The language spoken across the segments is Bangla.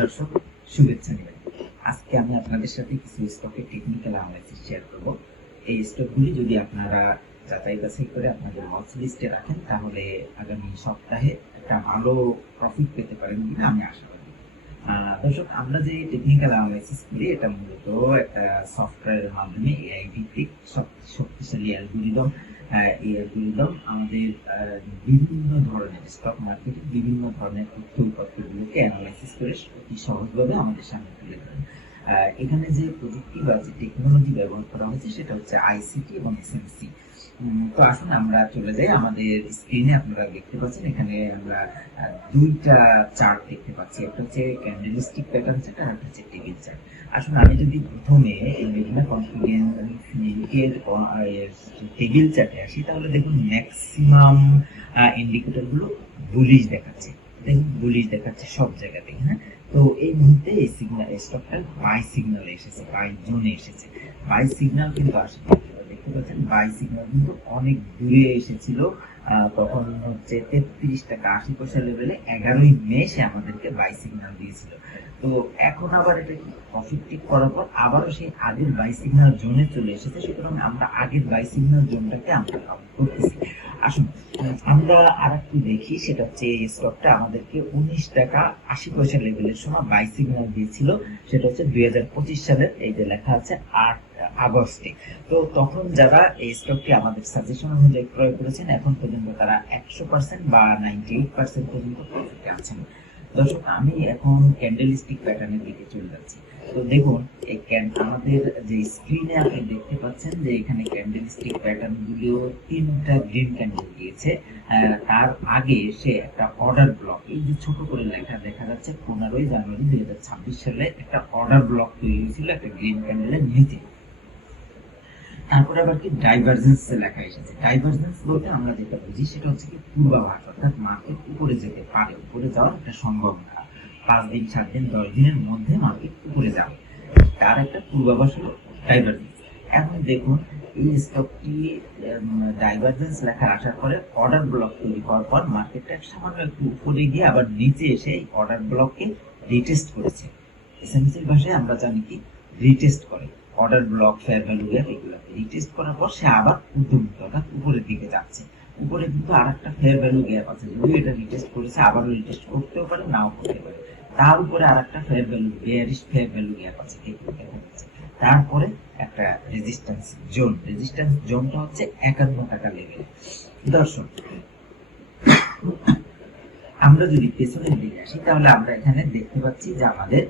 দর্শক শুভেচ্ছা নেবেন। আজকে আমি আপনাদের সাথে কিছু স্টকের টেকনিক্যাল অ্যানালাইসিস শেয়ার করব। এই স্টকগুলি যদি আপনারা যাচাই বাছাই করে আপনাদের ওয়াচ লিস্টে রাখেন তাহলে আগামী সপ্তাহে একটা ভালো প্রফিট পেতে পারেন বলে আমি আশা করি। দর্শক, আমরা যে টেকনিক্যাল অ্যানালাইসিস করি এটা মূলত একটা সফটওয়্যারের মাধ্যমে এআই ভিত্তিক শক্তিশালী অ্যালগরিদম। এই অ্যালগরিদম আমাদের বিভিন্ন ধরনের স্টক মার্কেটে বিভিন্ন ধরনের তথ্যগুলোকে অ্যানালাইসিস করে অতি সহজভাবে আমাদের সামনে তুলে ধরেন। এখানে যে প্রযুক্তি বা যে টেকনোলজি ব্যবহার করা হয়েছে সেটা হচ্ছে আইসিটি এবং এসএমসি। তো আসুন আমরা চলে যাই। আমাদের স্ক্রিনে আপনারা দেখতে পাচ্ছেন এখানে আমরা দুইটা চার্ট দেখতে পাচ্ছি, একটা হচ্ছে ক্যান্ডেলস্টিক প্যাটার্ন চার্ট আর একটা হচ্ছে টেবিল চার্ট। আসুন আমি যদি প্রথমে এই মেঘনা কনফিডেন্স লিঙ্কের টেবিল চার্টে আসি তাহলে দেখুন ম্যাক্সিমাম ইন্ডিকেটর গুলো বুলিশ দেখাচ্ছে। দেখুন বুলিশ দেখাচ্ছে সব জায়গাতেই। হ্যাঁ, তো এই মুহূর্তে এই সিগন্যাল স্টকটা বাই সিগন্যালে এসেছে, বাই জোনে এসেছে। বাই সিগন্যাল কিন্তু আসে, দেখতে পাচ্ছেন বাই সিগন্যাল কিন্তু অনেক দূরে এসেছিল। তখন হচ্ছে 33 টাকা 80 পয়সা লেভেলে 11ই মে সে আমাদেরকে বাই সিগন্যাল দিয়েছিল। তো এখন আবার এটা প্রফিট টিক করার পর আবারও সেই আগের বাই সিগন্যাল জোনে চলে এসেছে। সুতরাং আমরা আগের বাই সিগন্যাল জোনটাকে আমরা কাউন্ট করতেছি। আসুন আমরা আর একটু দেখি, সেটা হচ্ছে এই স্টকটা আমাদেরকে 19 টাকা 80 পয়সা লেভেলের সময় বাই সিগন্যাল দিয়েছিল। সেটা হচ্ছে 2025 সালের এই যে লেখা আছে 8 আগস্টে। তো তখন যারা এই স্টকটি আমাদের সাজেশন অনুযায়ী ক্রয় করেছেন এখন পর্যন্ত তারা 100% বা 98% পর্যন্ত প্রফিটে আছেন। দর্শক, আমি এখন ক্যান্ডেলস্টিক প্যাটার্নের দিকে চলে যাচ্ছি। তো দেখুন এই আমাদের যে স্ক্রিনে আপনি দেখতে পাচ্ছেন যে এখানে ক্যান্ডেলস্টিক প্যাটার্ন গুলিও 3টা গ্রিন ক্যান্ডেল দিয়েছে। তার আগে সে একটা অর্ডার ব্লক, এই যে ছোট করে লেখা দেখা যাচ্ছে 15ই জানুয়ারি 2026 সালে একটা অর্ডার ব্লক তৈরি হয়েছিল একটা গ্রিন ক্যান্ডেলের নিচে। তারপরে আবার কি ডাইভারজেন্স লেখা এসেছে। ডাইভারজেন্স বলতে আমরা যেটা বুঝি সেটা হচ্ছে কি পূর্বাভাস, অর্থাৎ মার্কেট উপরে যেতে পারে, উপরে যাওয়ার একটা সম্ভাবনা 5 দিন 7 দিন 10 দিনের মধ্যে মার্কেট উপরে যাবে, তার একটা পূর্বাভাস হলো ডাইভারজেন্স। এখন দেখুন এই স্টকটি ডাইভারজেন্স লেখা আসার পরে অর্ডার ব্লক তৈরি হওয়ার পর মার্কেটটা সামান্য একটু উপরে গিয়ে আবার নিচে এসে এই অর্ডার ব্লককে রিটেস্ট করেছে। এসএমসির ভাষায় আমরা জানি কি রিটেস্ট করে, order block fair value gap এগুলোকে রিটেস্ট করার পর সে আবার ঊর্ধ্বমুখী অর্থাৎ উপরের দিকে যাচ্ছে। উপরে কিন্তু আরেকটা ফেয়ার ভ্যালু গ্যাপ আছে, যদিও এটা রিটেস্ট করেছে আবারও রিটেস্ট করতেও পারে নাও করতে পারে। তার উপরে আরেকটা fair value bearish fair value gap আছে, তারপরে একটা রেজিস্ট্যান্স জোন। রেজিস্ট্যান্স জোনটা হচ্ছে 51 টাকা লেভেল। দর্শক, আমরা যদি পেছনের দিকে আসি তাহলে আমরা এখানে দেখতে পাচ্ছি যে আমাদের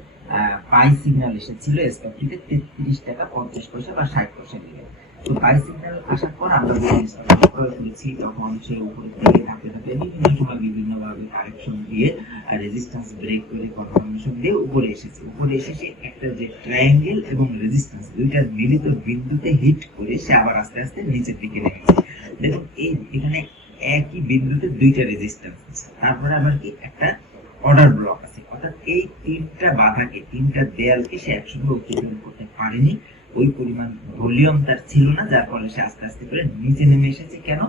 বাই সিগন্যাল এসেছিল স্টকটিতে 33 টাকা 50 পয়সা বা 60 পয়সা দিকে। তো বাই সিগন্যাল আসার পর আমরা যখন স্টকটি ক্রয় করেছি তখন সে উপরে থেকে ধাপে ধাপে বিভিন্ন সময় বিভিন্ন ভাবে কারেকশন দিয়ে রেজিস্ট্যান্স ব্রেক করে কনফার্মেশন দিয়ে উপরে এসেছে। উপরে এসে একটা যে ট্রায়াঙ্গেল এবং রেজিস্ট্যান্স দুইটার মিলিত বিন্দুতে হিট করে সে আবার আস্তে আস্তে নিচের দিকে নেমেছে। দেখুন এই এখানে একই বিন্দুতে দুইটা রেজিস্ট্যান্স আছে, তারপরে আবার কি একটা অর্ডার ব্লক আছে, অর্থাৎ এই 3টা বাধাকে 3টা দেয়ালকে সে একসঙ্গে অতিক্রম করতে পারেনি। ওই পরিমাণ ভলিউম তার ছিল না, যার ফলে সে আস্তে আস্তে করে নিচে নেমে এসেছে। কেন?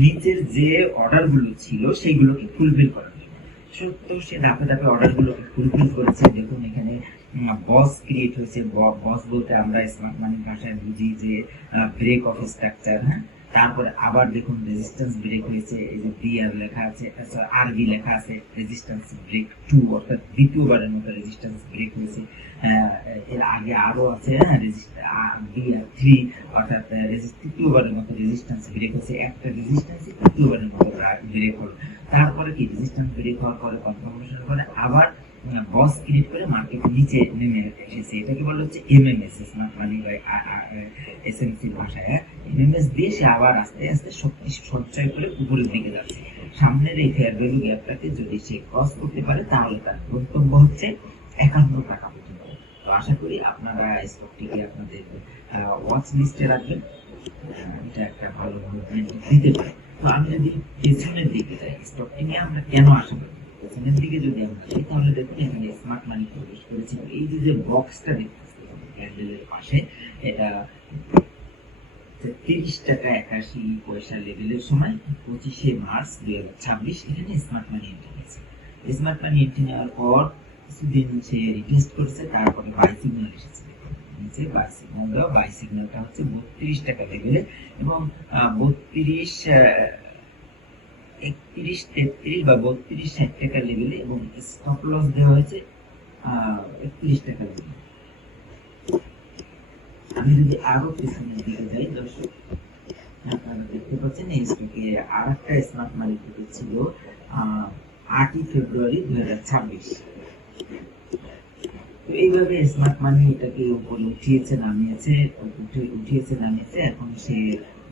নিচের যে অর্ডার গুলো ছিল সেইগুলোকে ফুলফিল করার জন্য। সত্য সে ধাপে ধাপে অর্ডার গুলোকে ফুলফিল করেছে। দেখুন এখানে বস ক্রিয়েট হয়েছে। বস বলতে আমরা স্মার্ট মানির ভাষায় বুঝি যে ব্রেক অফ স্ট্রাকচার। হ্যাঁ, তারপরে আবার দেখুন রেজিস্ট্যান্স ব্রেক হয়েছে, এই যে বিআর লেখা আছে, আরবি লেখা আছে, রেজিস্ট্যান্স ব্রেক 2 অর্থাৎ দ্বিতীয়বারের মতো রেজিস্ট্যান্স ব্রেক হয়েছে। এর আগে আরো আছে বিআর 3 অর্থাৎ তৃতীয়বারের মতো রেজিস্ট্যান্স ব্রেক হয়েছে। একটা রেজিস্ট্যান্স তৃতীয়বারের মতো ব্রেক হলো। তারপরে কি রেজিস্ট্যান্স ব্রেক হওয়ার পরে কনফার্মেশন করে আবার বস ক্রিয়েট করে মার্কেট নিচে নেমে এসেছে। এটাকে বলা হচ্ছে MMS, smart money by SMC ভাষায়। এমএমএস দিয়ে সে আবার আস্তে আস্তে শক্তি সঞ্চয় করে উপরের দিকে যাচ্ছে। সামনের এই ফেয়ার ভ্যালু গ্যাপটাকে যদি সে ক্রস করতে পারে তাহলে তার গন্তব্য হচ্ছে 51 টাকা পর্যন্ত। তো আশা করি আপনারা স্টকটিকে আপনাদের ওয়াচ লিস্টে রাখবেন, এটা একটা ভালো মুভমেন্ট দিতে পারে। তো আমি যদি পেছনের দিকে যাই, স্টকটি নিয়ে আমরা কেন আশা করি পেছনের দিকে যদি আমরা যাই তাহলে দেখুন এখানে স্মার্ট মানি প্রবেশ করেছিল। এই যে বক্সটা দেখতেছি ক্যান্ডেলের পাশে, এটা 30 টাকা 81 পয়সা লেভেলের সময় 25শে মার্চ 2026 এখানে স্মার্ট মানি এন্ট্রি নিয়েছে। স্মার্ট মানি এন্ট্রি নেওয়ার পর কিছুদিন সে রিটেস্ট করেছে, তারপরে বাই সিগন্যাল এসেছে, নিচে বাই সিগন্যাল দেওয়া, বাই সিগন্যালটা হচ্ছে 32 টাকা লেভেলে এবং 32 31 33 বা 32 60 টাকা লেভেলে এবং স্টপ লস দেওয়া হয়েছে 31 টাকা লেভেলে। আমি যদি আরো পিছনের দিকে যাই দর্শক, আপনারা দেখতে পাচ্ছেন এই স্টকে আর একটা স্মার্ট মানি ছিল 8ই ফেব্রুয়ারি 2026। তো এইভাবে স্মার্ট মানি এটাকে উপরে উঠিয়েছে নামিয়েছে, এখন সে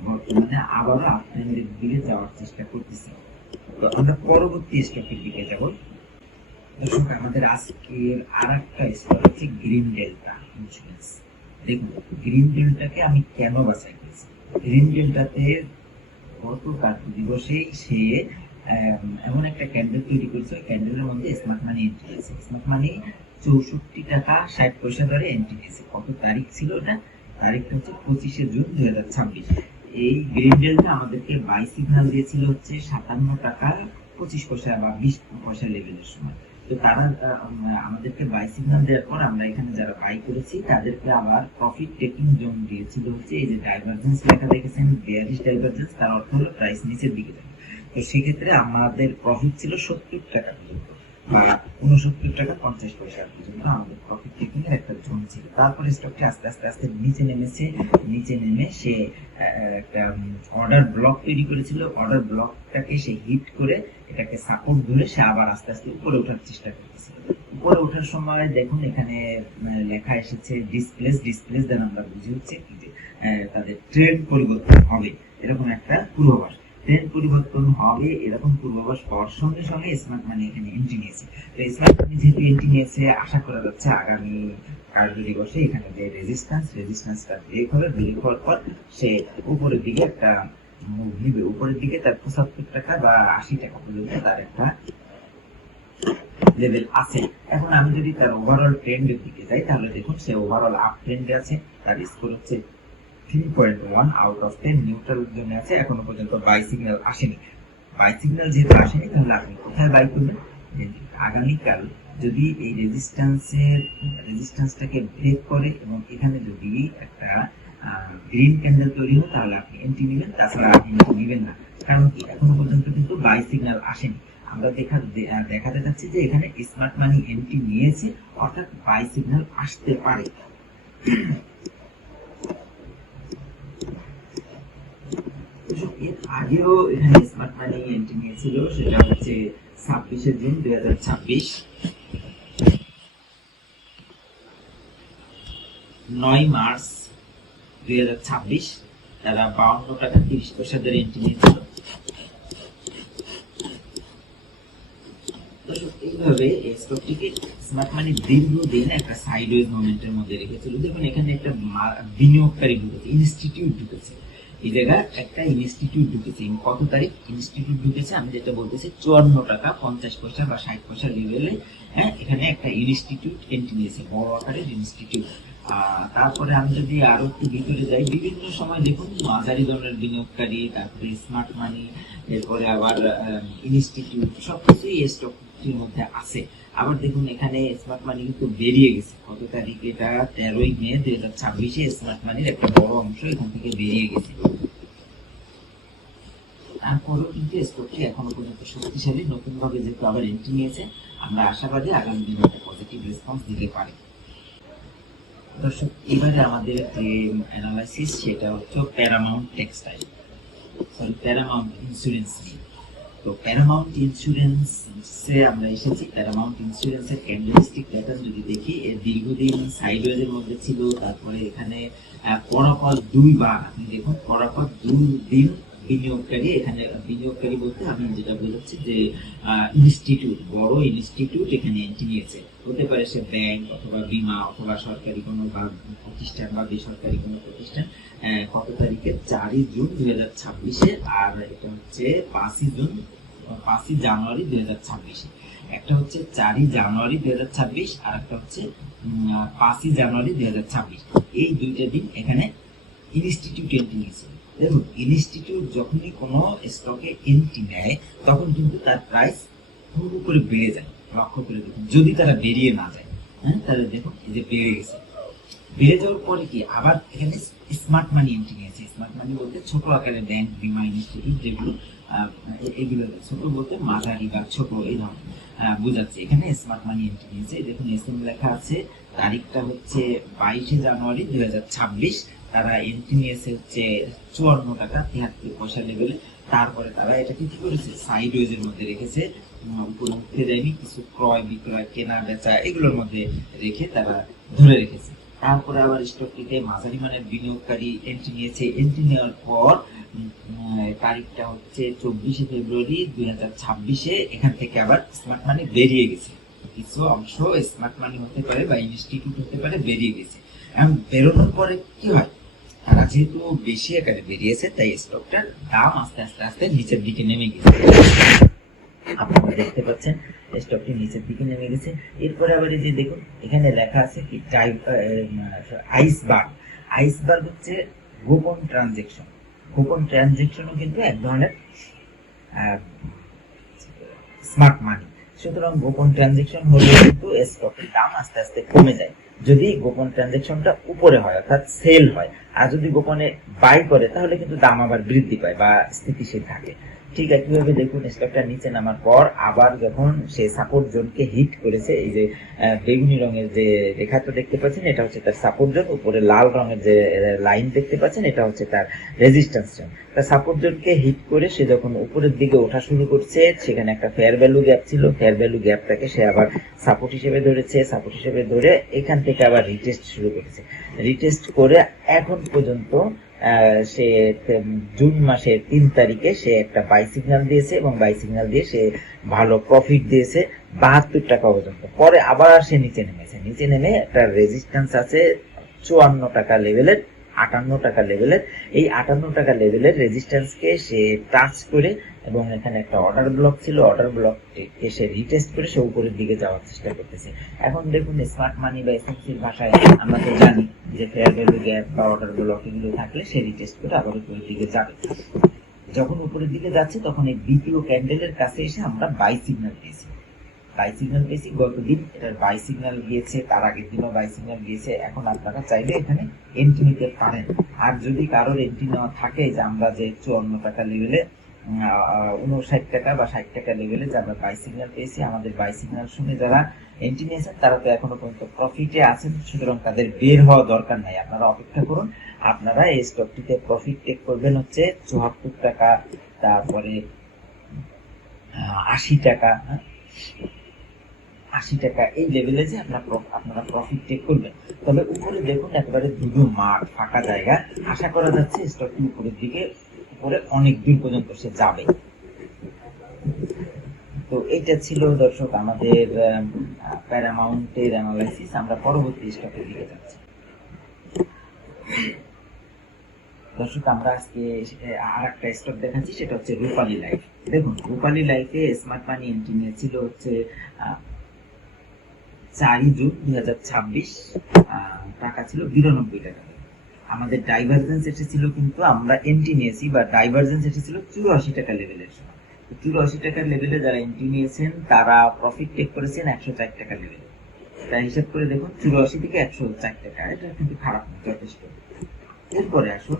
বর্তমানে আবারও আপট্রেন্ডের দিকে যাওয়ার চেষ্টা করতেছে। তো আমরা পরবর্তী স্টকের দিকে যাব দর্শক। আমাদের আজকের আর একটা স্টক হচ্ছে গ্রিন ডেল্টা ইন্স্যুরেন্স। দেখুন গ্রিন ডেল্টাকে আমি কেন বাছাই করেছি, গ্রিন ডেল্টাতে গত কার্য দিবসে সে এমন একটা ক্যান্ডেল তৈরি করেছে, ওই ক্যান্ডেলের মধ্যে স্মার্ট মানি এন্ট্রি আছে। স্মার্ট মানি 64 টাকা 60 পয়সা ধরে এন্ট্রি দিয়েছে। কত তারিখ ছিল ওটা? তারিখটা হচ্ছে 25শে জুন 2026। এই গ্রিন ডেলটা আমাদেরকে বাই সিগন্যাল দিয়েছিল হচ্ছে 57 টাকা 25 পয়সা বা 20 পয়সা লেভেলের সময়। তো তারা আমাদেরকে বাই সিগন্যাল দেওয়ার পর আমরা এখানে যারা বাই করেছি তাদেরকে আবার প্রফিট টেকিং জোন দিয়েছিল হচ্ছে এই যে ডাইভারজেন্স লেখা দেখেছেন, বেয়ারিশ ডাইভারজেন্স, তার অর্থ হলো প্রাইস নিচের দিকে যাবে। তো সেক্ষেত্রে আমাদের প্রফিট ছিল 70 টাকা পর্যন্ত বা 69 টাকা 50 পয়সা পর্যন্ত আমাদের প্রফিট টেকিং এর একটা জোন ছিল। তারপরে স্টকটি আস্তে আস্তে নিচে নেমেছে, নিচে নেমে সে একটা অর্ডার ব্লক তৈরি করেছিল। অর্ডার ব্লকটাকে সে হিট করে এটাকে সাপোর্ট ধরে সে আবার আস্তে আস্তে উপরে ওঠার চেষ্টা করতেছিল। উপরে ওঠার সময় দেখুন এখানে লেখা এসেছে ডিসপ্লেস দেন আমরা বুঝি হচ্ছে কি যে তাদের ট্রেন্ড পরিবর্তন হবে, এরকম একটা পূর্বাভাস। ট্রেন্ড পরিবর্তন হবে এরকম পূর্বাভাস পাওয়ার সঙ্গে সঙ্গে স্মার্ট মানি এখানে এন্ট্রি নিয়েছে। তো স্মার্ট মানি যেহেতু এন্ট্রি নিয়েছে, আশা করা যাচ্ছে আগামী কার্য দিবসে এখানে যে রেজিস্ট্যান্সটা ব্রেক হবে, ব্রেক হওয়ার পর সে উপরের দিকে একটা মুভ নিবে। উপরের দিকে তার 75 টাকা বা 80 টাকা পর্যন্ত তার একটা লেভেল আছে। এখন আমি যদি তার ওভারঅল ট্রেন্ডের দিকে যাই তাহলে দেখুন সে ওভারঅল আপ ট্রেন্ডে আছে। তার স্কোর হচ্ছে 3.1 আউট অফ 10, নিউট্রাল জন্য আছে। এখনো পর্যন্ত বাই সিগন্যাল আসেনি। বাই সিগন্যাল যেহেতু আসেনি তাহলে আপনি কোথায় বাই করবেন? আগামীকাল যদি এই রেজিস্ট্যান্সটাকে ব্রেক করে এবং এখানে যদি একটা গ্রিন ক্যান্ডেল তৈরি হয় তাহলে আপনি এন্ট্রি নেবেন, তাছাড়া আপনি এন্ট্রি নেবেন না। কারণ কি? এখনো পর্যন্ত কিন্তু বাই সিগন্যাল আসেনি। আমরা দেখাতে যাচ্ছি যে এখানে স্মার্ট মানি এন্ট্রি নিয়েছে, অর্থাৎ বাই সিগন্যাল আসতে পারে। এর আগেও এখানে স্মার্ট মানি এন্ট্রি নিয়েছিল, সেটা হচ্ছে 26শে জুন 2026। 9 মার্চ 2026 তারা 52 টাকা 30 পয়সা ধরে এন্ট্রি নিয়েছিল। এইভাবে এই স্টকটিকে স্মার্ট মানি দীর্ঘদিন একটা সাইডওয়েজ মোমেন্টের মধ্যে রেখেছিল। দেখুন এখানে একটা বিনিয়োগকারী ঢুকেছে, ইনস্টিটিউট ঢুকেছে। এই জায়গায় একটা ইনস্টিটিউট ঢুকেছে। কত তারিখ ইনস্টিটিউট ঢুকেছে? আমি যেটা বলতেছি 54 টাকা 50 পয়সা বা 60 পয়সা লেভেলে এখানে একটা ইনস্টিটিউট এন্ট্রি নিয়েছে, বড় আকারের ইনস্টিটিউট। তারপরে আমি যদি আরো একটু ভিতরে যাই, বিভিন্ন সময় দেখুন মাঝারি ধরনের বিনিয়োগকারী, তারপরে স্মার্ট মানি, এরপরে আবার ইনস্টিটিউট, সবকিছুই এই স্টকটির মধ্যে আছে। আবার দেখুন এখানে স্মার্ট মানি কিন্তু বেরিয়ে গেছে। কত তারিখ? এটা 13ই মে 2026 স্মার্ট মানির একটা বড় অংশ এখান থেকে বেরিয়ে গেছে। তারপরও কিন্তু স্টকটি এখনো পর্যন্ত শক্তিশালী, নতুন ভাবে যেহেতু আবার এন্ট্রি নিয়েছে, আমরা আশাবাদী আগামী দিনে একটা পজিটিভ রেসপন্স দিতে পারে। দর্শক এবারে আমাদের যে অ্যানালাইসিস সেটা হচ্ছে প্যারামাউন্ট ইন্স্যুরেন্স নিয়ে। তো প্যারামাউন্ট ইন্স্যুরেন্সে আমরা এসেছি। প্যারামাউন্ট ইন্স্যুরেন্সের ক্যান্ডেলস্টিক প্যাটার্ন যদি দেখি, এর দীর্ঘদিন সাইডওয়েজের মধ্যে ছিল। তারপরে এখানে পরপর দুইবার আপনি দেখুন, পরপর 2 দিন বিনিয়োগকারী বলতে আমি যেটা বোঝাচ্ছি যে ইনস্টিটিউট, বড় ইনস্টিটিউট এখানে এন্ট্রি নিয়েছে। হতে পারে সে ব্যাংক অথবা বীমা অথবা সরকারি কোনো প্রতিষ্ঠান বা বেসরকারি কোনো প্রতিষ্ঠান। কত তারিখে? 4ই জুন 2026। আর এটা হচ্ছে 5ই জানুয়ারি 2026। একটা হচ্ছে 4ই জানুয়ারি 2026 আর একটা হচ্ছে 5ই জানুয়ারি 2026। এই দুইটা দিন এখানে ইনস্টিটিউট এন্ট্রি নিয়েছে। দেখুন ইনস্টিটিউট যখনই কোনো স্টকে এন্ট্রি নেয় তখন কিন্তু তার প্রাইস হুড় করে বেড়ে যায়। লক্ষ্য করে দেখুন, যদি তারা বেরিয়ে না যায়, হ্যাঁ, তাহলে দেখুন এই যে বেড়ে গেছে। বেড়ে যাওয়ার পরে কি আবার এখানে স্মার্ট মানি এন্ট্রি নিয়েছে। স্মার্ট মানি বলতে ছোট আকারের ব্যাংক, বীমা, ইনস্টিটিউট যেগুলো, এগুলো ছোট বলতে মাঝারি বা ছোট এই ধরনের বোঝাচ্ছে। এখানে স্মার্ট মানি এন্ট্রি নিয়েছে। দেখুন এসএম লেখা আছে, তারিখটা হচ্ছে 22শে জানুয়ারি 2026। তারা এন্ট্রি নিয়েছে হচ্ছে 54 টাকা 73 পয়সা লেভেলে। তারপরে তারা এটাকে কি করেছে, সাইডওয়েজ এর মধ্যে রেখেছে, উপরে উঠতে দেয়নি, কিছু ক্রয় বিক্রয় কেনা বেচা এগুলোর মধ্যে রেখে তারা ধরে রেখেছে। তারপরে আবার স্টকটিতে মাঝারি মানের বিনিয়োগকারী এন্ট্রি নিয়েছে। এন্ট্রি নেওয়ার পর তারিখটা হচ্ছে 24শে ফেব্রুয়ারি 2026-এ এখান থেকে আবার স্মার্ট মানি বেরিয়ে গেছে। কিছু অংশ স্মার্ট মানি হতে পারে বা ইনস্টিটিউট হতে পারে বেরিয়ে গেছে। এখন বেরোনোর পরে কি হয়, তারা যেহেতু বেশি আকারে বেরিয়েছে তাই স্টকটার দাম আস্তে আস্তে আস্তে নিচের দিকে নেমে গেছে। আপনারা দেখতে পাচ্ছেন স্টকটি নিচের দিকে নেমে গেছে। এরপরে আবার এই যে দেখুন এখানে লেখা আছে কি আইসবার্গ। আইসবার্গ হচ্ছে গোপন ট্রানজেকশন। গোপন ট্রানজেকশনও কিন্তু এক ধরনের স্মার্ট মানি। সুতরাং গোপন ট্রানজেকশন হলে কিন্তু স্টকের দাম আস্তে আস্তে কমে যায় যদি গোপন ট্রানজেকশনটা উপরে হয়, অর্থাৎ সেল হয়। আর যদি গোপনে বাই করে তাহলে কিন্তু দাম আবার বৃদ্ধি পায় বা স্থিতিশীল থাকে। ঠিক একইভাবে দেখুন স্টকটা নিচে নামার পর আবার যখন সে সাপোর্ট জোনকে হিট করেছে, এই যে বেগুনি রঙের যে রেখাটা দেখতে পাচ্ছেন এটা হচ্ছে তার সাপোর্ট জোন, উপরে লাল রঙের যে লাইন দেখতে পাচ্ছেন এটা হচ্ছে তার রেজিস্ট্যান্স জোন। তার সাপোর্ট জোনকে হিট করে সে যখন উপরের দিকে ওঠা শুরু করছে, সেখানে একটা ফেয়ার ভ্যালু গ্যাপ ছিল, ফেয়ার ভ্যালু গ্যাপটাকে সে আবার সাপোর্ট হিসেবে ধরেছে, সাপোর্ট হিসেবে ধরে এখান থেকে আবার রিটেস্ট শুরু করেছে। রিটেস্ট করে এখন পর্যন্ত সে জুন মাসের 3 তারিখে সে একটা বাই সিগন্যাল দিয়েছে এবং বাই সিগন্যাল দিয়ে সে ভালো প্রফিট দিয়েছে 72 টাকা পর্যন্ত। পরে আবার সে নিচে নেমেছে, নিচে নেমে একটা রেজিস্ট্যান্স আছে 54 টাকা লেভেলের, 58 টাকা লেভেলের। এই 58 টাকা লেভেলের রেজিস্ট্যান্সকে সে টাচ করে এবং এখানে একটা অর্ডার ব্লক ছিল, অর্ডার ব্লককে সে রিটেস্ট করে সে উপরের দিকে যাওয়ার চেষ্টা করতেছে। এখন দেখুন স্মার্ট মানি বা এসএমসির ভাষায় আমরা তো জানি যে ফেয়ার ভ্যালু গ্যাপ বা অর্ডার ব্লক এগুলো থাকলে সে রিটেস্ট করে আবার উপরের দিকে যাবে। যখন উপরের দিকে যাচ্ছে তখন এই দ্বিতীয় ক্যান্ডেলের কাছে এসে আমরা বাই সিগন্যাল পেয়েছি। বাই সিগন্যাল পেয়েছি গতদিন, এটার বাই সিগন্যাল গিয়েছে, তার আগের দিনও বাই সিগন্যাল গিয়েছে। এখন আপনারা চাইলে এখানে এন্ট্রি নিতে পারেন। আর যদি কারোর এন্ট্রি নেওয়া থাকে, যে আমরা যে 54 টাকা লেভেলে 59 টাকা বা 60 টাকা লেভেলে যে আমরা বাই সিগন্যাল পেয়েছি, আমাদের বাই সিগন্যাল শুনে যারা এন্ট্রি নিয়েছেন তারা তো এখনো পর্যন্ত প্রফিটে আছেন, সুতরাং তাদের বের হওয়া দরকার নাই, আপনারা অপেক্ষা করুন। আপনারা এই স্টকটিতে প্রফিট টেক করবেন হচ্ছে 74 টাকা, তারপরে 80 টাকা, 80 টাকা এই লেভেলে যে আপনারা প্রফিট টেক করবেন। তবে উপরে দেখুন একেবারে ধুধু মাঠ, ফাঁকা জায়গা। আশা করা যাচ্ছে স্টকটি উপরের দিকে, উপরে অনেক দূর পর্যন্ত সে যাবে। তো এটা ছিল দর্শক আমাদের প্যারামাউন্টের অ্যানালাইসিস। আমরা পরবর্তী স্টকের দিকে যাচ্ছি। দর্শক আমরা আজকে আর একটা স্টক দেখাচ্ছি, সেটা হচ্ছে রূপালী লাইফ। দেখুন রূপালী লাইফে স্মার্ট মানি এন্ট্রি নিয়েছিল হচ্ছে 4 জুন 2026, টাকা ছিল 92 টাকা। আমাদের ডাইভারজেন্স এসেছিল, কিন্তু আমরা এন্ট্রি নিয়েছি বা ডাইভারজেন্স এসেছিল 84 টাকা লেভেলের সময়। 84 টাকার লেভেলে যারা এন্ট্রি নিয়েছেন তারা প্রফিট টেক করেছেন 104 টাকা লেভেলে। তাই হিসাব করে দেখুন 84 থেকে 104 টাকা, এটা কিন্তু খারাপ না, যথেষ্ট। এরপরে আসুন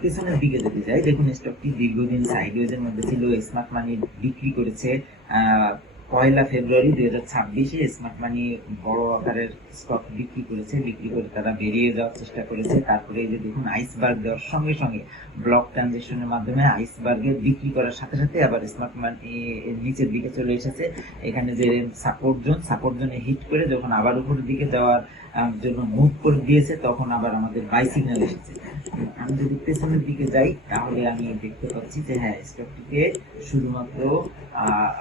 পেছনের দিকে যদি যাই, দেখুন স্টকটি দীর্ঘদিন সাইডওয়েজের মধ্যে ছিল। স্মার্ট মানি বিক্রি করেছে 1 ফেব্রুয়ারি 2026-এ স্মার্ট মানি বড় আকারের স্টক বিক্রি করেছে, বিক্রি করে তারা বেরিয়ে যাওয়ার চেষ্টা করেছে। তারপরে এই যে দেখুন আইসবার্গ দেওয়ার সঙ্গে সঙ্গে ব্লক ট্রানজেকশনের মাধ্যমে আইসবার্গে বিক্রি করার সাথে সাথে আবার স্মার্ট মানি নিচের দিকে চলে এসেছে। এখানে যে সাপোর্ট জোনে হিট করে যখন আবার উপরের দিকে যাওয়ার জন্য মুভ করে দিয়েছে, তখন আবার আমাদের বাই সিগন্যাল এসেছে। আমি যদি পেছনের দিকে যাই তাহলে আমি দেখতে পাচ্ছি যে হ্যাঁ স্টকটিতে শুধুমাত্র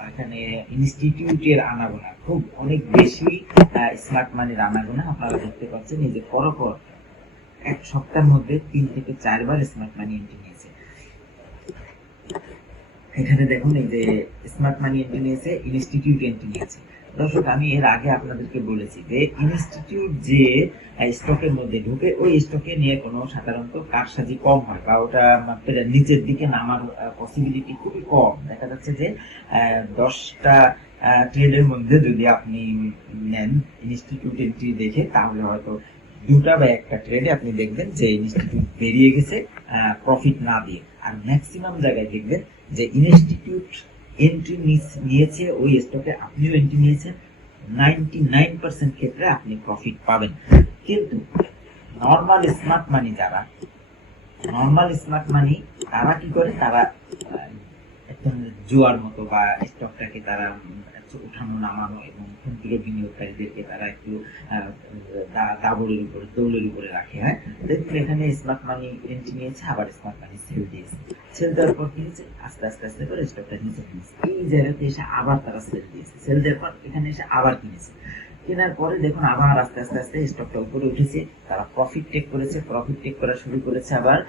এখানে ইনস্টিটিউটের আনাগোনা, খুব অনেক বেশি স্মার্ট মানির আনাগোনা আপনারা দেখতে পাচ্ছেন। এই যে পরপর এক সপ্তাহের মধ্যে 3 থেকে 4 বার স্মার্ট মানি এন্ট্রি নিয়েছে। এখানে দেখুন এই যে স্মার্ট মানি এন্ট্রি নিয়েছে, ইনস্টিটিউট এন্ট্রি নিয়েছে। দর্শক আমি এর আগে আপনাদেরকে বলেছি যে ইনস্টিটিউট যে স্টকের মধ্যে ঢুকে ওই স্টকে নিয়ে কোনো সাধারণত কারসাজি কম হয় বা ওটা নিচের দিকে নামার পসিবিলিটি খুবই কম। দেখা যাচ্ছে যে 10টা ট্রেডের মধ্যে যদি আপনি নেন ইনস্টিটিউট এন্ট্রি দেখে, তাহলে হয়তো দুটা বা একটা ট্রেডে আপনি দেখবেন যে ইনস্টিটিউট বেরিয়ে গেছে প্রফিট না দিয়ে। আর ম্যাক্সিমাম জায়গায় দেখবেন যে ইনস্টিটিউট এন্ট্রি নিয়েছে ওই স্টকে, আপনিও এন্ট্রি নিয়েছেন, 99% ক্ষেত্রে আপনি প্রফিট পাবেন। কিন্তু নর্মাল স্মার্ট মানি তারা কি করে, তারা একদম জুয়ার মতো বা স্টকটাকে তারা উঠানো নামানো এবং ক্ষুদ্র বিনিয়োগকারীদেরকে তারা একটু দাবড়ের উপরে দৌড়ের উপরে রাখে। হ্যাঁ, দেখুন এখানে স্মার্ট মানি এন্ট্রি নিয়েছে, আবার স্মার্ট মানি সেল দিয়েছে, সেল দেওয়ার পর কি হয়েছে, আস্তে আস্তে আস্তে করে স্টকটা নিচে নিয়েছে, এই জায়গাতে এসে আবার তারা সেল দিয়েছে, সেল দেওয়ার পর এখানে এসে আবার কিনেছে, কেনার পরে দেখুন আবার আস্তে আস্তে আস্তে স্টকটা উপরে উঠেছে, তারা প্রফিট টেক করেছে, প্রফিট টেক করা শুরু করেছে আবার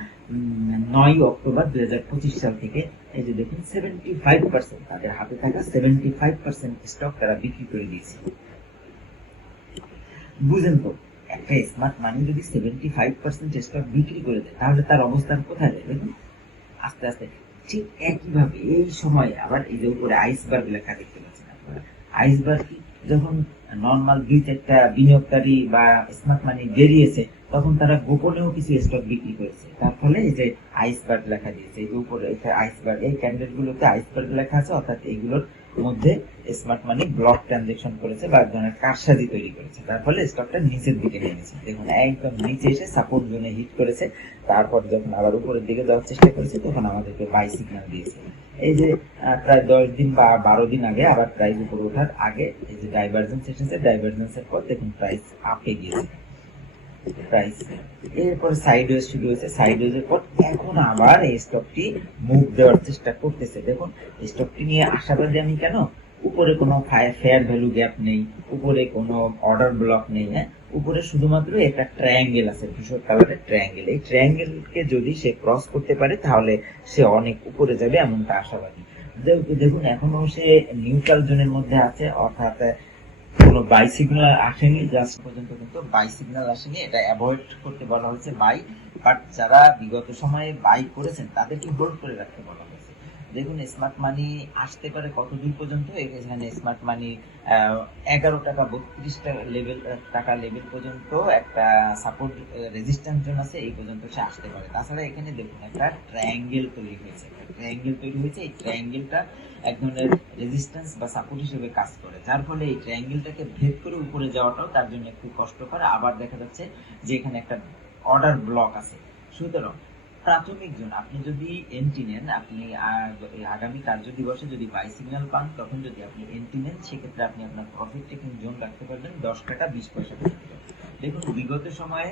9 অক্টোবর 2025 সাল থেকে। এই যে দেখুন 75% তাদের হাতে থাকা 75% স্টক তারা বিক্রি করে দিয়েছে। বুঝেন তো, একটা স্মার্ট মানি যদি 75% স্টক বিক্রি করে দেয় তাহলে তার অবস্থান কোথায় যায় দেখুন, আস্তে আস্তে। ঠিক একইভাবে এই সময় আবার এই যে উপরে আইসবার্গ লেখা দেখতে পাচ্ছেন আপনারা, আইসবার্গ কি, যখন নর্মাল 2-4টা বিনিয়োগকারী বা স্মার্ট মানি বেরিয়েছে তখন তারা গোপনেও কিছু স্টক বিক্রি করেছে, তার ফলে এই যে আইসবার্গ লেখা দিয়েছে, এই যে উপরে আইসবার্গ, এই ক্যান্ডেল গুলোতে আইসবার্গ লেখা আছে, অর্থাৎ এইগুলোর মধ্যে স্মার্ট মানি ব্লক ট্রানজেকশন করেছে বা এক ধরনের কারসাজি তৈরি করেছে, তার ফলে স্টকটা নিচের দিকে নেমেছে। দেখুন একদম নিচে এসে সাপোর্ট জোনে হিট করেছে, তারপর যখন আবার উপরের দিকে যাওয়ার চেষ্টা করেছে তখন আমাদেরকে বাই সিগন্যাল দিয়েছে। এই যে প্রায় 10 দিন বা 12 দিন আগে আবার প্রাইস উপরে ওঠার আগে এই যে ডাইভারজেন্স এসেছে, ডাইভারজেন্সের পর দেখুন প্রাইস আপে গিয়েছে, প্রাইস এরপর সাইডওয়েজ শুরু হয়েছে, সাইডওয়েজের পর এখন আবার এই স্টকটি মুভ দেওয়ার চেষ্টা করতেছে। দেখুন স্টকটি নিয়ে আশাবাদী আমি কেন, উপরে কোনো ফেয়ার ভ্যালু গ্যাপ নেই, উপরে কোনো অর্ডার ব্লক নেই, হ্যাঁ, উপরে শুধুমাত্র একটা ট্রায়াঙ্গেল আছে, ধূসর কালারের ট্রায়াঙ্গেল, এই ট্রায়াঙ্গেলকে যদি সে ক্রস করতে পারে তাহলে সে অনেক উপরে যাবে এমনটা আশাবাদী। দেখুন এখনো সে নিউট্রাল জোনের মধ্যে আছে, অর্থাৎ কোনো বাই সিগন্যাল আসেনি, জাস্ট পর্যন্ত কিন্তু বাই সিগন্যাল আসেনি, এটা অ্যাভয়েড করতে বলা হয়েছে বাই, বাট যারা বিগত সময়ে বাই করেছেন তাদেরকে হোল্ড করে রাখতে বলা হয়েছে। দেখুন স্মার্ট মানি আসতে পারে কত দূর পর্যন্ত, এখানে স্মার্ট মানি 11 টাকা 32 টাকা লেভেল পর্যন্ত একটা সাপোর্ট রেজিস্ট্যান্স জোন আছে, এই পর্যন্ত সে আসতে পারে। তাছাড়া এখানে দেখুন একটা ট্রায়াঙ্গেল তৈরি হয়েছে, এই ট্রায়াঙ্গেলটা এক ধরনের রেজিস্ট্যান্স বা সাপোর্ট হিসেবে কাজ করে, যার ফলে এই ট্রায়াঙ্গেলটাকে ভেদ করে উপরে যাওয়াটাও তার জন্য একটু কষ্টকর। আবার দেখা যাচ্ছে যে এখানে একটা অর্ডার ব্লক আছে। সুতরাং প্রাথমিক জোন আপনি যদি এন্ট্রি নেন, আপনি আগামী কার্য দিবসে যদি বাই সিগন্যাল পান তখন যদি আপনি এন্ট্রি নেন, সেক্ষেত্রে আপনি আপনার প্রফিট টেকিং জোন রাখতে পারবেন 10 টাকা 20 পয়সা পর্যন্ত। দেখুন বিগত সময়ে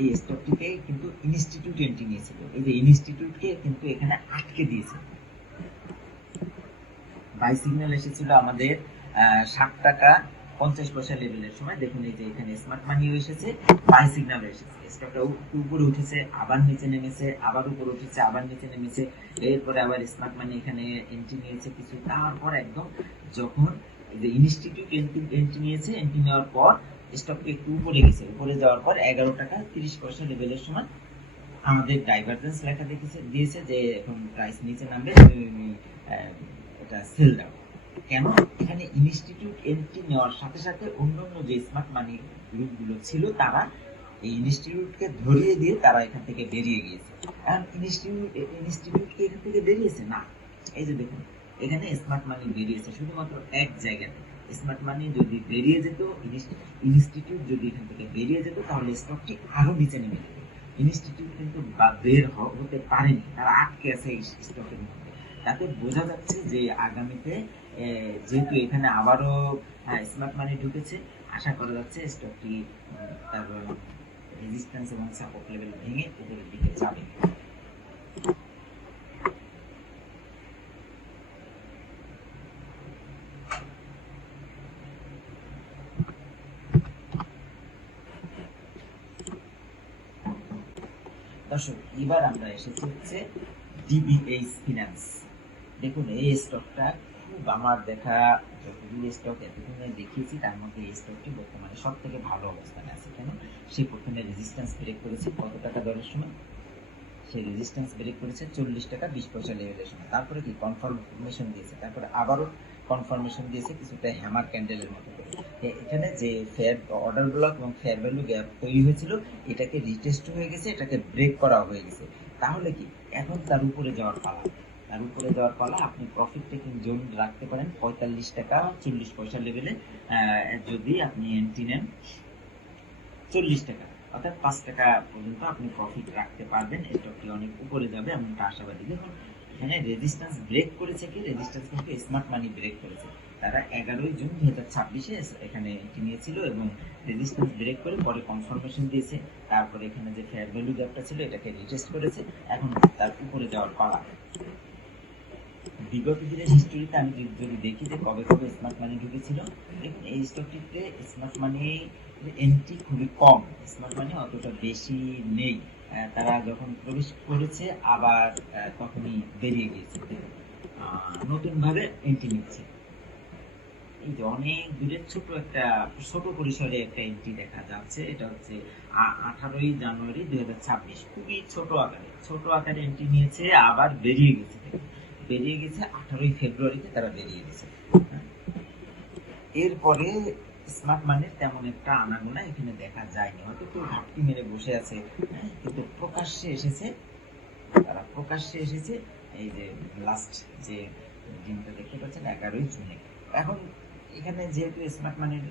এই স্টকটিকে কিন্তু ইনস্টিটিউট এন্ট্রি নিয়েছিল, এই যে ইনস্টিটিউটকে কিন্তু এখানে আটকে দিয়েছে। বাই সিগন্যাল এসেছিল আমাদের 7 টাকা 50 পয়সা লেভেলের সময়, দেখুন এই যে এখানে স্মার্ট মানিও এসেছে, বাই সিগন্যাল এসেছে, স্টকটা উপরে উঠেছে আবার নিচে নেমেছে, আবার উপরে উঠেছে আবার নিচে নেমেছে, এরপরে আবার স্মার্ট মানি এখানে এন্ট্রি নিয়েছে কিছু, তারপর একদম যখন এই যে ইনস্টিটিউট এন্ট্রি নিয়েছে, এন্ট্রি নেওয়ার পর স্টকটা একটু উপরে গেছে, উপরে যাওয়ার পর 11 টাকা 30 পয়সা লেভেলের সময় আমাদের ডাইভারজেন্স লেখা দিয়েছে যে এখন প্রাইস নিচে নামবে, এটা সেল দাও। কেন, এখানে ইনস্টিটিউট এন্ট্রি নেওয়ার সাথে সাথে অন্যান্য যে স্মার্ট মানি গ্রুপগুলো ছিল তারা এই ইনস্টিটিউটকে ধরিয়ে দিয়ে তারা এখান থেকে বেরিয়ে গিয়েছে। এখন ইনস্টিটিউট কি এখান থেকে বেরিয়েছে না, এই যে দেখুন এখানে স্মার্ট মানি বেরিয়েছে শুধুমাত্র এক জায়গাতে। স্মার্ট মানি যদি বেরিয়ে যেত, ইনস্টিটিউট যদি এখান থেকে বেরিয়ে যেত তাহলে স্টকটি আরো নিচে নেমে যেত। ইনস্টিটিউট কিন্তু বের হতে পারেনি, তারা আটকে আছে এই স্টকের মধ্যে। তাতে বোঝা যাচ্ছে যে আগামীতে যেহেতু এখানে আবারও স্মার্ট মানি ঢুকেছে, আশা করা যাচ্ছে স্টকটি তার রেজিস্ট্যান্স এবং সাপোর্ট লেভেল ভেঙে উপরের দিকে যাবে। দর্শক এবার আমরা এসেছি হচ্ছে ডিবিএইচ ফিনান্স। দেখুন এই স্টকটা খুব আমার দেখা যতগুলো স্টক এতদিনে দেখিয়েছি তার মধ্যে এই স্টকটি বর্তমানে সব থেকে ভালো অবস্থানে আছে। কেন, সে প্রথমে রেজিস্ট্যান্স ব্রেক করেছে কত টাকা দরের সময়, সে রেজিস্ট্যান্স ব্রেক করেছে 40 টাকা 20 পয়সা লেভেলের সময়, তারপরে কি কনফার্মেশন দিয়েছে, তারপরে আবারও কনফার্মেশন দিয়েছে কিছুটা হ্যামার ক্যান্ডেলের মতো করে। এখানে যে ফেয়ার অর্ডার ব্লক এবং ফেয়ার ভ্যালু গ্যাপ তৈরি হয়েছিল এটাকে রিটেস্ট হয়ে গেছে, এটাকে ব্রেক করা হয়ে গেছে। তাহলে কি এখন তার উপরে যাওয়ার পালা, তার উপরে যাওয়ার পালা। আপনি প্রফিট টেকিং জোন রাখতে পারেন 45 টাকা 40 পয়সা লেভেলে। যদি আপনি এন্ট্রি নেন 40 টাকা, অর্থাৎ 5 টাকা পর্যন্ত আপনি প্রফিট রাখতে পারবেন। স্টকটি অনেক উপরে যাবে এমনটা আশাবাদী। দেখুন এখানে রেজিস্ট্যান্স ব্রেক করেছে কি, রেজিস্ট্যান্স কিন্তু স্মার্ট মানি ব্রেক করেছে। তারা 11 জুন 2026 এখানে এন্ট্রি নিয়েছিল এবং রেজিস্ট্যান্স ব্রেক করে পরে কনফার্মেশন দিয়েছে। তারপরে এখানে যে ফেয়ার ভ্যালু গ্যাপটা ছিল এটাকে রিটেস্ট করেছে, এখন তার উপরে যাওয়ার পালা। বিগত দিনের হিস্টোরিতে আমি যদি দেখি যে কবে কবে স্মার্ট মানি ঢুকেছিল, দেখুন এই স্টকটিতে স্মার্ট মানি এন্ট্রি খুবই কম, স্মার্ট মানি অতটা বেশি নেই। তারা যখন প্রবেশ করেছে আবার তখনই বেরিয়ে গিয়েছে, নতুন ভাবে এন্ট্রি নিচ্ছে। এই যে অনেক দূরের ছোট পরিসরে একটা এন্ট্রি দেখা যাচ্ছে, এটা হচ্ছে 18 জানুয়ারি 2026, খুবই ছোট আকারে এন্ট্রি নিয়েছে আবার বেরিয়ে গেছে। 18 ফেব্রুয়ারিতে তারা বেরিয়ে গেছে। এরপরে স্মার্ট মানির তেমন একটা আনাগোনা এখানে দেখা যায়নি, হয়তো কেউ ঘাটতি মেরে বসে আছে, কিন্তু তারা প্রকাশ্যে এসেছে এই যে লাস্ট যে দিনটা দেখতে পাচ্ছেন 11 জুনে। এখন এখানে যেহেতু স্মার্ট মানির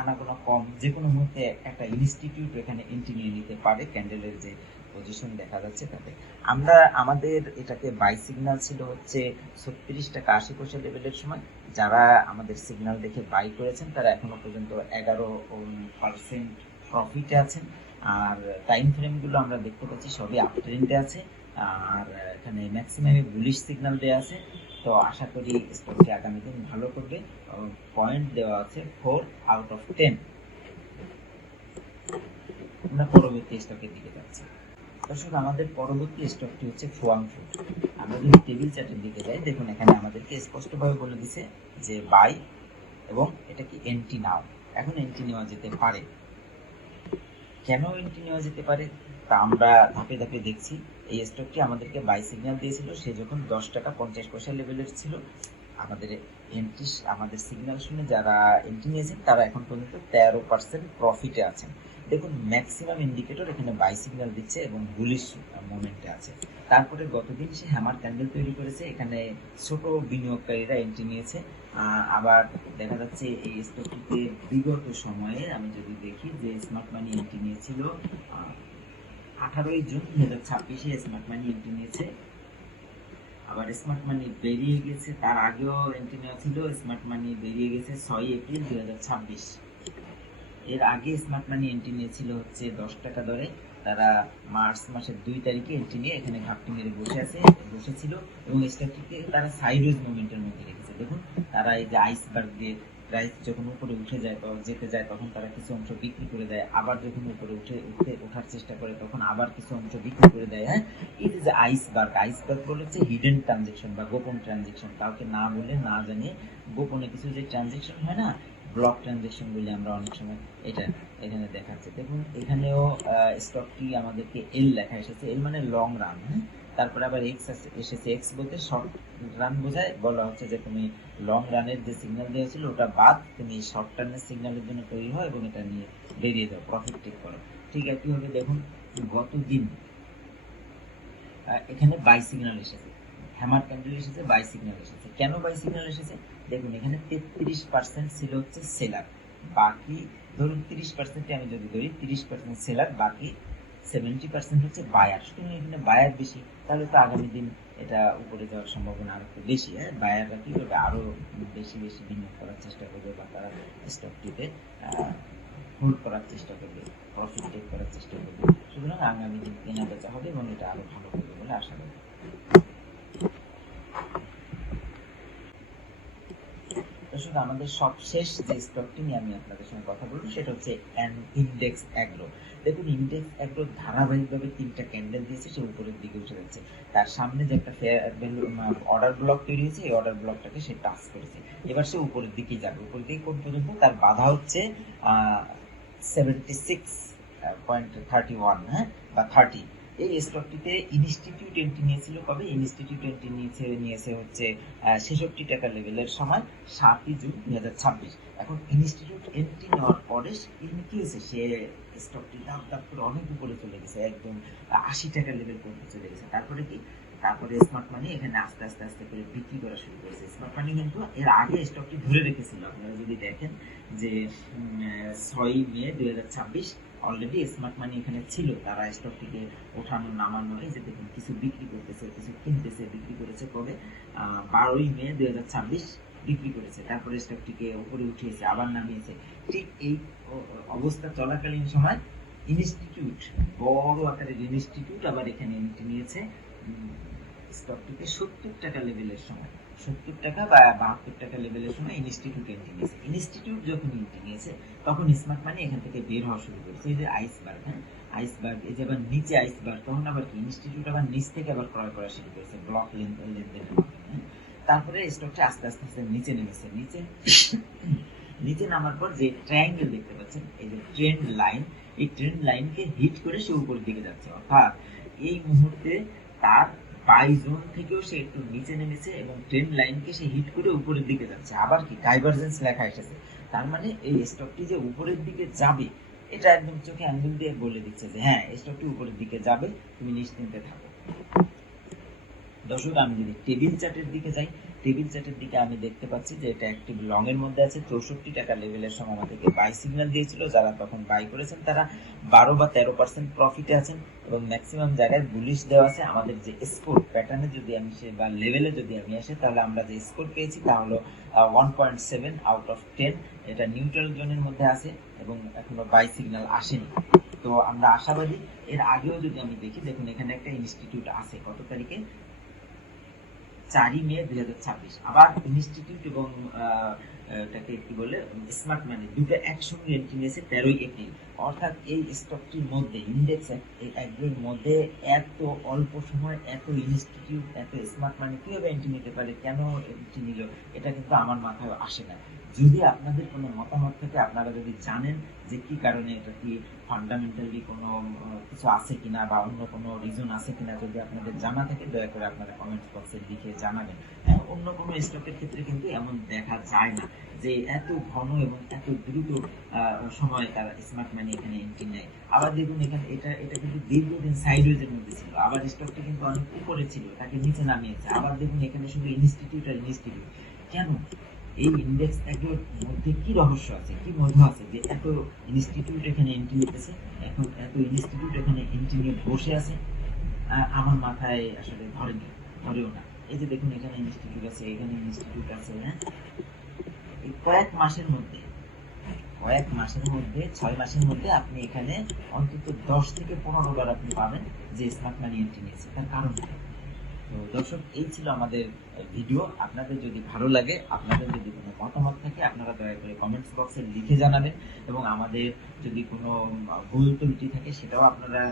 আনাগোনা কম, যে কোনো মুহূর্তে একটা ইনস্টিটিউট এখানে এন্ট্রি নিয়ে নিতে পারে। ক্যান্ডেলের যে পজিশন দেখা যাচ্ছে তাতে আমাদের এটাকে বাই সিগন্যাল ছিল হচ্ছে 36 টাকা 80 পয়সা লেভেলের সময়। যারা আমাদের সিগন্যাল দেখে বাই করেছেন তারা এখনো পর্যন্ত 11% প্রফিটে আছেন। আর টাইম ফ্রেম গুলো আমরা দেখতে পাচ্ছি সবই আপ ট্রেন্ডে আছে, আর এখানে ম্যাক্সিমামে বুলিশ সিগন্যাল দেওয়া আছে। তো আশা করি স্টকটি আগামী দিন ভালো করবে। পয়েন্ট দেওয়া আছে 4/10। আমরা পরবর্তী স্টকের দিকে যাচ্ছি। দর্শক আমাদের পরবর্তী স্টকটি হচ্ছে ফোয়াং ফুড। আমরা যদি টেবিল চার্টের দিকে যাই, দেখুন এখানে আমাদেরকে স্পষ্টভাবে বলে দিছে যে বাই এবং এটা কি এন্ট্রি নাও। এখন এন্ট্রি নেওয়া যেতে পারে। কেন এন্ট্রি নেওয়া যেতে পারে তা আমরা ধাপে ধাপে দেখছি। এই স্টকটি আমাদেরকে বাই সিগন্যাল দিয়েছিল সে যখন 10 টাকা 50 পয়সা লেভেলের ছিল। আমাদের সিগন্যাল শুনে যারা এন্ট্রি নিয়েছেন তারা এখন পর্যন্ত 13% প্রফিটে আছেন। দেখুন ম্যাক্সিমাম ইন্ডিকেটর এখানে বাই সিগন্যাল দিচ্ছে এবং বুলিশ মোমেন্টে আছে। তারপরে গতদিন সে হ্যামার ক্যান্ডেল তৈরি করেছে, এখানে ছোট বিনিয়োগকারীরা এন্ট্রি নিয়েছে। আবার দেখা যাচ্ছে এই স্টকটিতে বিগত সময়ে আমি যদি দেখি যে স্মার্ট মানি এন্ট্রি নিয়েছিল 18 জুন 2026 স্মার্ট মানি এন্ট্রি নিয়েছে। আবার স্মার্ট মানি বেরিয়ে গেছে, তার আগেও এন্ট্রি নেওয়া ছিল, স্মার্ট মানি বেরিয়ে গেছে 6 এপ্রিল 2026। এর আগে স্মার্ট মানি এন্ট্রি নিয়েছিল হচ্ছে 10 টাকা দরে। তারা মার্চ মাসের 2 তারিখে এন্ট্রি নিয়ে এখানে ঘাপটি মেরে বসেছিল এবং স্টকটিকে তারা সাইডওয়েজ মুভমেন্টের মধ্যে রেখেছে। দেখুন তারা এই যে আইসবার্গ দিয়ে প্রাইস যখন উপরে যেতে যায় তখন তারা কিছু অংশ বিক্রি করে দেয়, আবার যখন উপরে ওঠার চেষ্টা করে তখন আবার কিছু অংশ বিক্রি করে দেয়। হ্যাঁ, এই যে আইসবার্গ বলে হচ্ছে হিডেন ট্রানজেকশন বা গোপন ট্রানজেকশন, কাউকে না বলে না জানিয়ে গোপনে কিছু যে ট্রানজেকশন হয় না, ব্লক ট্রানজেকশন বলে আমরা অনেক সময়, এটা এখানে দেখাচ্ছে। দেখুন এখানেও স্টকটি আমাদেরকে এল লেখা এসেছে, এল মানে লং রান। হ্যাঁ, তারপরে আবার এক্স এসেছে, এক্স বলতে শর্ট রান বোঝায়। বলা হচ্ছে যে তুমি লং রানের যে সিগন্যাল দেওয়া ছিল ওটা বাদ, তুমি শর্ট টার্নের সিগন্যালের জন্য তৈরি হয় এবং এটা নিয়ে বেরিয়ে যাও, প্রফিট টেক করো। ঠিক একইভাবে দেখুন গত দিন এখানে বাই সিগন্যাল এসেছে, হ্যামার ক্যান্ডেল এসেছে, বাই সিগন্যাল এসেছে। কেন বাই সিগন্যাল এসেছে দেখুন এখানে 33% ছিল হচ্ছে সেলার, বাকি ধরুন 30% আমি যদি ধরি 30% সেলার, বাকি 70% হচ্ছে বায়ার। সুতরাং এখানে বায়ার বেশি, তাহলে তো আগামী দিন এটা উপরে যাওয়ার সম্ভাবনা আরো একটু বেশি। হ্যাঁ, বায়াররা কি করবে, আরো বেশি বিনিয়োগ করার চেষ্টা করবে বা তারা স্টকটিতে হোল্ড করার চেষ্টা করবে, প্রফিট টেক করার চেষ্টা করবে। সুতরাং আগামী দিন কেনা বেচা হবে এবং এটা আরো ভালো করবে বলে আশা করি। দর্শক আমাদের সবশেষ যে স্টকটি নিয়ে আমি আপনাদের সঙ্গে কথা বলবো সেটা হচ্ছে ইন্ডেক্স অ্যাগ্রো। দেখুন ইন্ডেক্স অ্যাগ্রো ধারাবাহিকভাবে 3টা ক্যান্ডেল দিয়েছে, সে উপরের দিকে উঠে যাচ্ছে। তার সামনে যে একটা ফেয়ার ভ্যালু অর্ডার ব্লক তৈরি হয়েছে, এই অর্ডার ব্লকটাকে সে টাচ করেছে। এবার সে উপরের দিকেই যাবে, উপরের দিকে কোন পর্যন্ত তার বাধা হচ্ছে 76.31, হ্যাঁ বা 30। এই স্টকটিতে ইনস্টিটিউট এন্ট্রি নিয়েছিল কবে? ইনস্টিটিউট এন্ট্রি নিয়েছে হচ্ছে 66 টাকা লেভেলের সময় 7 জুন 2026। এখন ইনস্টিটিউট এন্ট্রি নেওয়ার পরে কি হয়েছে, সে স্টকটি দাপ দাপ করে অনেক উপরে চলে গেছে, একদম 80 টাকা লেভেল পর্যন্ত চলে গেছে। তারপরে স্মার্ট মানি এখানে আস্তে আস্তে আস্তে করে বিক্রি করা শুরু করেছে। স্মার্ট মানি কিন্তু এর আগে স্টকটি ধরে রেখেছিল। আপনারা যদি দেখেন যে 6 মে 2026 অলরেডি স্মার্ট মানি এখানে ছিল, তারা স্টকটিকে ওঠানো নামানো, এই যে দেখুন কিছু বিক্রি করতেছে, কিছু কিনতেছে। বিক্রি করেছে কবে? 12 মে 2026 বিক্রি করেছে। তারপরে স্টকটিকে উপরে উঠিয়েছে, আবার নামিয়েছে। ঠিক এই অবস্থা চলাকালীন সময় ইনস্টিটিউট, বড় আকারের ইনস্টিটিউট আবার এখানে এন্ট্রি নিয়েছে স্টকটিতে 70 টাকা লেভেলের সময়, 70 টাকা বা 72 টাকা লেভেলের সময় ইনস্টিটিউট এন্ট্রি নিয়েছে। ইনস্টিটিউট যখন এন্ট্রি নিয়েছে তখন স্মার্ট মানি এখান থেকে বের হওয়া শুরু করেছে। এই যে আইসবার্গ, হ্যাঁ আইসবার্গ, এই যে আবার নিচে আইসবার্গ, তখন আবার কি ইনস্টিটিউট আবার নিচ থেকে আবার ক্রয় করা শুরু করেছে ব্লক লেনদেনের মাধ্যমে। তারপরে স্টকটা আস্তে আস্তে আস্তে নিচে নেমেছে। নিচে নামার পর যে ট্রায়াঙ্গেল দেখতে পাচ্ছেন, এই যে ট্রেন্ড লাইন, এই ট্রেন্ড লাইনকে হিট করে সে উপরের দিকে যাচ্ছে। অর্থাৎ এই মুহূর্তে তার বাই জোন থেকেও সে একটু নিচে নেমেছে এবং ট্রেন্ড লাইনকে সে হিট করে উপরের দিকে যাচ্ছে। আবার কি ডাইভারজেন্স লেখা এসেছে, তার মানে এই স্টকটি যে উপরের দিকে যাবে এটা একদম চোখে আঙ্গুল দিয়ে বলে দিচ্ছে যে হ্যাঁ স্টকটি উপরের দিকে যাবে, তুমি নিশ্চিন্তে থাকো। দর্শক, আমি যদি টেবিল চার্টের দিকে যাই, টেবিল চার্টের দিকে আমি দেখতে পাচ্ছি যে এটা একটি লং এর মধ্যে আছে। 64 টাকা লেভেলের সময় আমাদেরকে বাই সিগন্যাল দিয়েছিল, যারা তখন বাই করেছেন তারা 12 বা 13% প্রফিটে আছেন এবং ম্যাক্সিমাম জায়গায় বুলিশ দেওয়া আছে। আমাদের যে স্কোর প্যাটার্নে যদি আমি বা লেভেলে যদি আমি আসি, তাহলে আমরা যে স্কোর পেয়েছি তা হলো 1.7 আউট অফ 10। এটা নিউট্রাল জোনের মধ্যে আছে এবং এখনো বাই সিগন্যাল আসেনি। তো আমরা আশাবাদী। এর আগেও যদি আমি দেখি, দেখুন এখানে একটা ইনস্টিটিউট আছে কত তারিখে? 4 মে 2026। আবার ইনস্টিটিউট এবং এটাকে কি বলে স্মার্ট মানি দুটো একসঙ্গে এন্ট্রি নিয়েছে 13 এপ্রিল। অর্থাৎ এই স্টকটির মধ্যে ইন্ডেক্স এর মধ্যে এত অল্প সময় এত ইনস্টিটিউট এত স্মার্ট মানি কিভাবে এন্ট্রি নিতে পারে, কেন এন্ট্রি নিল, এটা কিন্তু আমার মাথায় আসে না। যদি আপনাদের কোনো মতামত থাকে, আপনারা যদি জানেন যে কি কারণে, এটা কি ফান্ডামেন্টালি কোনো কিছু আছে কিনা বা অন্য কোনো রিজন আছে কিনা, যদি আপনাদের জানা থাকে দয়া করে আপনারা কমেন্টস বক্সে লিখে জানাবেন। অন্য কোনো স্টকের ক্ষেত্রে কিন্তু এমন দেখা যায় না যে এত ঘন এবং এত দ্রুত সময় তারা স্মার্ট মানি এখানে এন্ট্রি নেয়। আবার দেখুন এখানে এটা কিন্তু দীর্ঘদিন সাইডওয়েজের মধ্যে ছিল, আবার স্টকটি কিন্তু অনেক উপরে ছিল, তাকে নিচে নামিয়েছে। আবার দেখুন এখানে শুধু ইনস্টিটিউট আর ইনস্টিটিউট। কেন? এই ইন্ডেক্স এগুলোর মধ্যে কি রহস্য আছে, কি মধু আছে যে এত ইনস্টিটিউট এখানে এন্ট্রি নিতেছে, এখন এত ইনস্টিটিউট এখানে এন্ট্রি নিয়ে বসে আছে? আমার মাথায় আসলে ধরেও না। এই যে দেখুন এখানে ইনস্টিটিউট আছে, এখানে ইনস্টিটিউট আছে, হ্যাঁ এই কয়েক মাসের মধ্যে 6 মাসের মধ্যে আপনি এখানে অন্তত 10 থেকে 15 বার আপনি পাবেন যে স্মার্ট মানি এন্ট্রি নিয়েছে। তার কারণ কি? তো দর্শক, এই ছিল আমাদের ভিডিও। আপনাদের যদি ভালো লাগে, আপনাদের যদি কোনো মতামত থাকে, আপনারা দয়া করে কমেন্টস বক্সে লিখে জানাবেন এবং আমাদের যদি কোনো ভুল ত্রুটি থাকে সেটাও আপনারা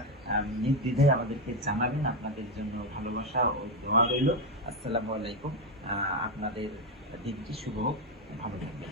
নির্দ্বিধায় আমাদেরকে জানাবেন। আপনাদের জন্য ভালোবাসা ও দোয়া রইল। আসসালামু আলাইকুম। আপনাদের দিনটি শুভ হোক, ভালো থাকবেন।